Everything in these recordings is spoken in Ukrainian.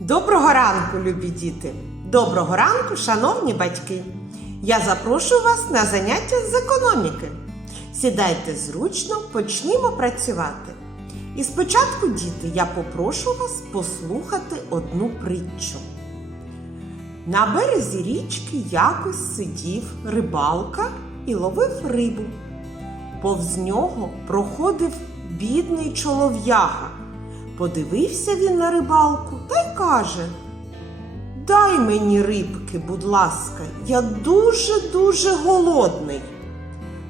Доброго ранку, любі діти! Доброго ранку, шановні батьки! Я запрошую вас на заняття з економіки. Сідайте зручно, почнімо працювати. І спочатку, діти, я попрошу вас послухати одну притчу. На березі річки якось сидів рибалка і ловив рибу. Повз нього проходив бідний чолов'яга. Подивився він на рибалку та й каже: Дай мені рибки, будь ласка, я дуже-дуже голодний.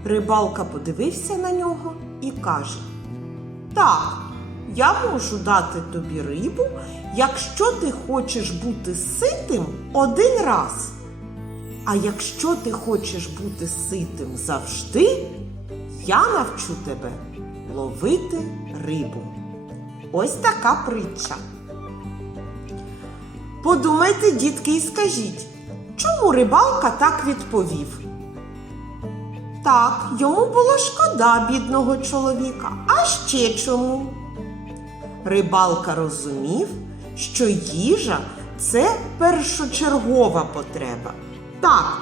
Рибалка подивився на нього і каже: Так, я можу дати тобі рибу, якщо ти хочеш бути ситим один раз. А якщо ти хочеш бути ситим завжди, я навчу тебе ловити рибу. Ось така притча. Подумайте, дітки, і скажіть, чому рибалка так відповів? Так, йому було шкода бідного чоловіка. А ще чому? Рибалка розумів, що їжа це першочергова потреба. Так,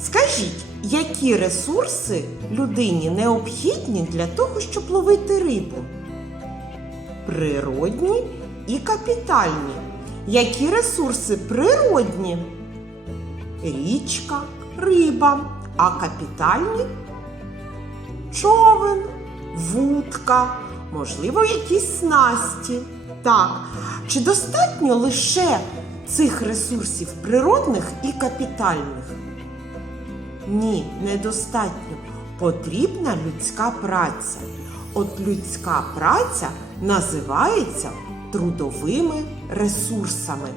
скажіть, які ресурси людині необхідні для того, щоб ловити рибу? Природні і капітальні. Які ресурси природні? Річка, риба, а капітальні човен, вудка, можливо, якісь снасті. Так, чи достатньо лише цих ресурсів природних і капітальних? Ні, недостатньо. Потрібна людська праця. От людська праця називається трудовими ресурсами.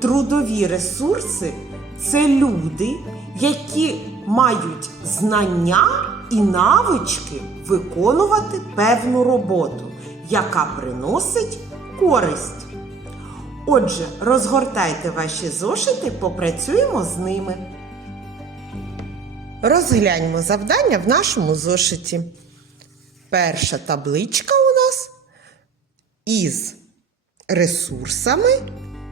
Трудові ресурси це люди, які мають знання і навички виконувати певну роботу, яка приносить користь. Отже, розгортайте ваші зошити, попрацюємо з ними. Розгляньмо завдання в нашому зошиті. Перша табличка із ресурсами,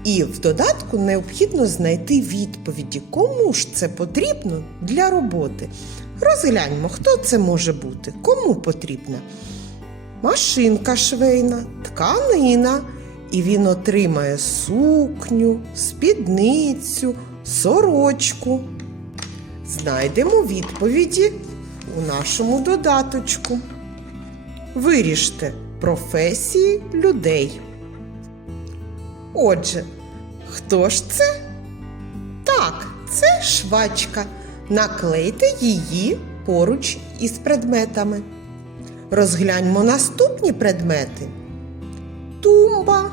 і в додатку необхідно знайти відповіді, кому ж це потрібно для роботи. Розгляньмо, хто це може бути, кому потрібна. Машинка швейна, тканина, і він отримає сукню, спідницю, сорочку. Знайдемо відповіді у нашому додаточку. Виріште професії людей. Отже, хто ж це? Так, це швачка. Наклейте її поруч із предметами. Розгляньмо наступні предмети: тумба,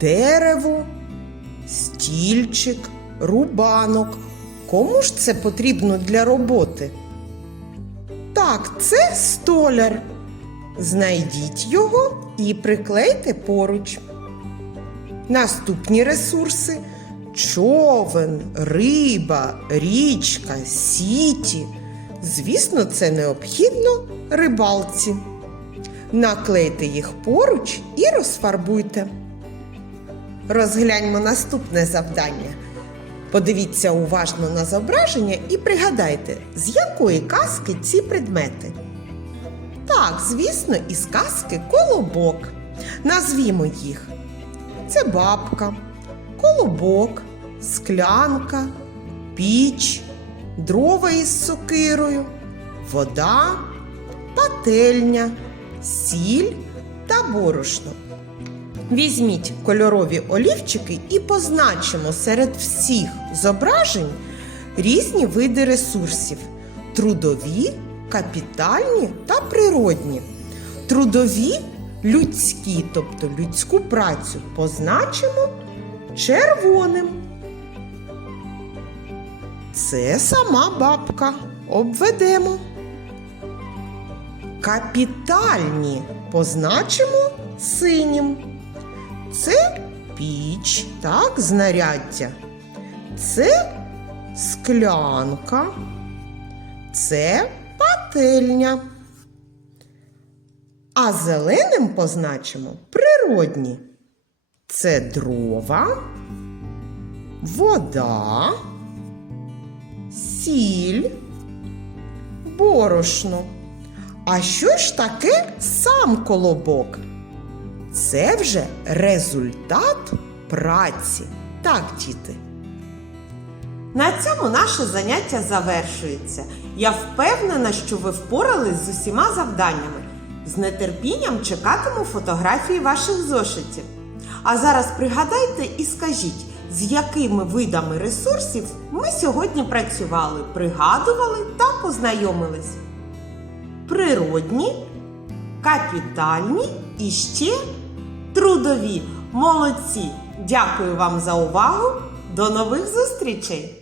дерево, стільчик, рубанок. Кому ж це потрібно для роботи? Так, це столяр. Знайдіть його і приклейте поруч. Наступні ресурси човен, риба, річка, сіті. Звісно, це необхідно рибалці. Наклейте їх поруч і розфарбуйте. Розгляньмо наступне завдання. Подивіться уважно на зображення і пригадайте, з якої казки ці предмети. Так, звісно, із казки колобок. Назвімо їх. Це бабка, колобок, склянка, піч, дрова із сокирою, вода, пательня, сіль та борошно. Візьміть кольорові олівчики і позначимо серед всіх зображень різні види ресурсів: трудові, капітальні та природні. Трудові людські, тобто людську працю, позначимо червоним. Це сама бабка. Обведемо. Капітальні позначимо синім. Це піч, так, знаряддя. Це склянка. Це пательня. А зеленим позначимо природні. Це дрова, вода, сіль, борошно. А що ж таке сам колобок? Це вже результат праці. Так, діти. На цьому наше заняття завершується. Я впевнена, що ви впорались з усіма завданнями. З нетерпінням чекатиму фотографії ваших зошитів. А зараз пригадайте і скажіть, з якими видами ресурсів ми сьогодні працювали, пригадували та познайомились. Природні, капітальні і ще трудові. Молодці! Дякую вам за увагу! До нових зустрічей!